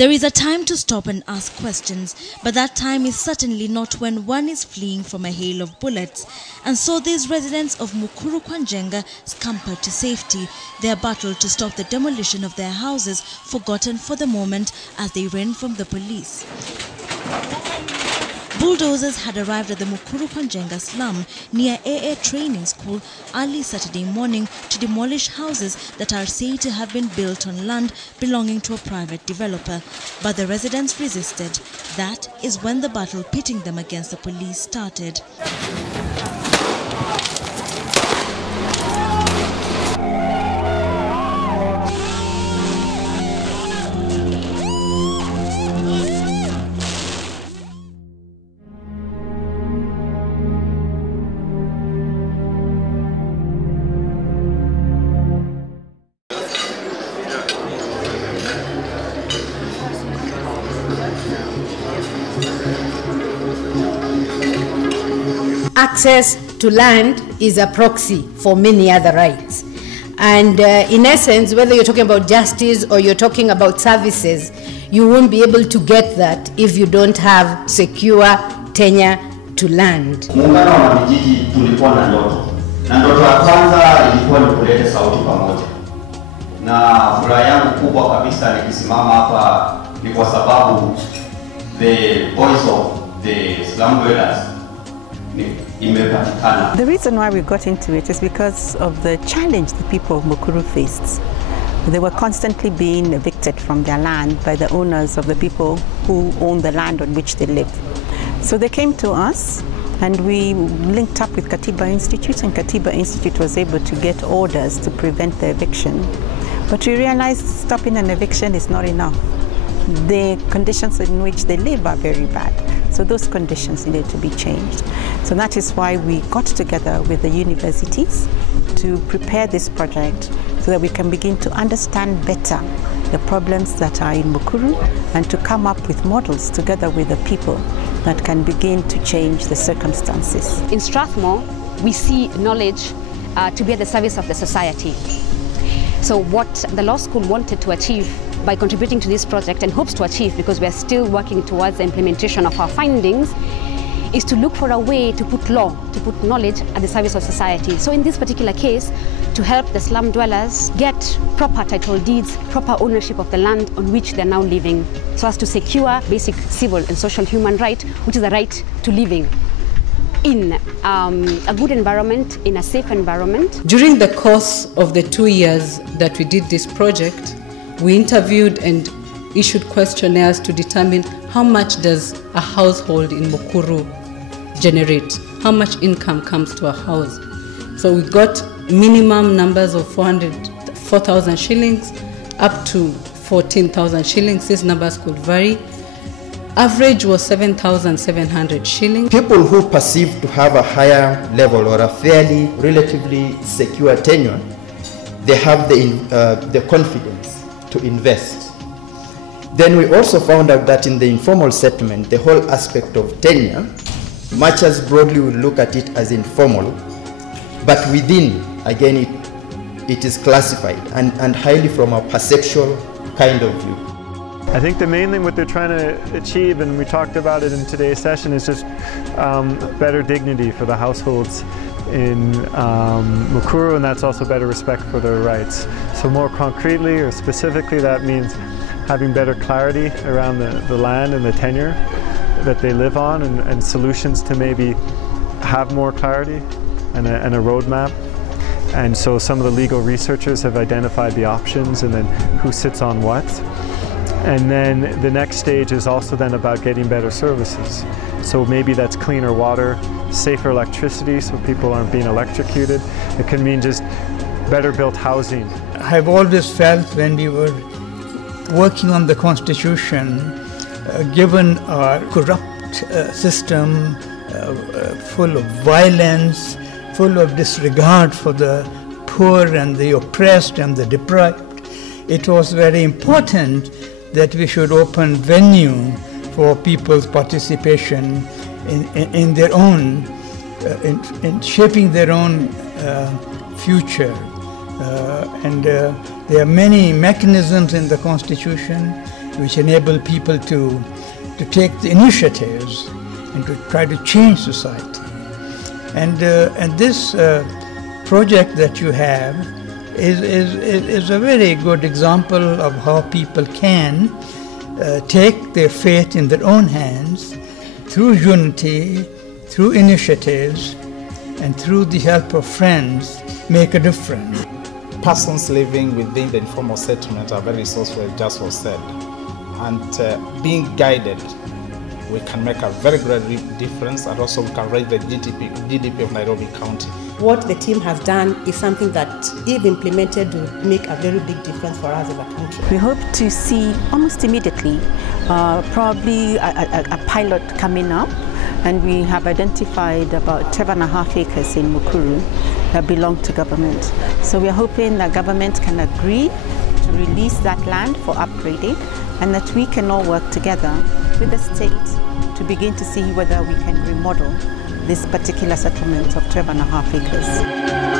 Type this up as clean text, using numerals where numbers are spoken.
There is a time to stop and ask questions, but that time is certainly not when one is fleeing from a hail of bullets. And so these residents of Mukuru Kwanjenga scampered to safety, their battle to stop the demolition of their houses forgotten for the moment as they ran from the police. Bulldozers had arrived at the Mukuru Kwanjenga slum near AA Training School early Saturday morning to demolish houses that are said to have been built on land belonging to a private developer. But the residents resisted. That is when the battle pitting them against the police started. Access to land is a proxy for many other rights. And in essence, whether you're talking about justice or you're talking about services, you won't be able to get that if you don't have secure tenure to land. Muungano wa vijiji tulikuwa na ndoto. Na ndoto ya kwanza ilikuwa ni kuleta sauti pamoja. Na furaha yangu kubwa kabisa nikisimama hapa ni kwa sababu the voice of the slum dwellers. The reason why we got into it is because of the challenge the people of Mukuru faced. They were constantly being evicted from their land by the owners of the people who own the land on which they live. So they came to us and we linked up with Katiba Institute, and Katiba Institute was able to get orders to prevent the eviction. But we realized stopping an eviction is not enough. The conditions in which they live are very bad. So those conditions needed to be changed. So that is why we got together with the universities to prepare this project so that we can begin to understand better the problems that are in Mukuru and to come up with models together with the people that can begin to change the circumstances. In Strathmore, we see knowledge to be at the service of the society. So what the law school wanted to achieve by contributing to this project and hopes to achieve, because we are still working towards the implementation of our findings, is to look for a way to put law, to put knowledge at the service of society. So in this particular case, to help the slum dwellers get proper title deeds, proper ownership of the land on which they're now living, so as to secure basic civil and social human right, which is the right to living in a good environment, in a safe environment. During the course of the 2 years that we did this project, we interviewed and issued questionnaires to determine how much does a household in Mukuru generate, how much income comes to a house. So we got minimum numbers of 4,000 shillings up to 14,000 shillings. These numbers could vary. Average was 7,700 shillings. People who perceive to have a higher level or a fairly, relatively secure tenure, they have the confidence to invest. Then we also found out that in the informal settlement, the whole aspect of tenure, much as broadly we look at it as informal, but within, again, it is classified and highly from a perceptual kind of view. I think the main thing what they're trying to achieve, and we talked about it in today's session, is just better dignity for the households in Mukuru, and that's also better respect for their rights. So more concretely or specifically, that means having better clarity around the land and the tenure that they live on, and solutions to maybe have more clarity and a roadmap. And so some of the legal researchers have identified the options and then who sits on what. And then the next stage is also then about getting better services. So maybe that's cleaner water, safer electricity so people aren't being electrocuted. It can mean just better built housing. I've always felt when we were working on the Constitution, given our corrupt system, full of violence, full of disregard for the poor and the oppressed and the deprived, it was very important that we should open venue for people's participation in their own, in shaping their own future. And there are many mechanisms in the Constitution which enable people to take the initiatives and to try to change society. And this project that you have is a very good example of how people can take their fate in their own hands through unity, through initiatives, and through the help of friends, make a difference. Persons living within the informal settlement are very resourceful, as just was said. And being guided, we can make a very great difference, and also we can raise the GDP of Nairobi County. What the team has done is something that, if implemented, will make a very big difference for us as a country. We hope to see almost immediately probably a pilot coming up, and we have identified about 12.5 acres in Mukuru that belong to government. So we are hoping that government can agree to release that land for upgrading, and that we can all work together with the state to begin to see whether we can remodel this particular settlement of 12.5 acres.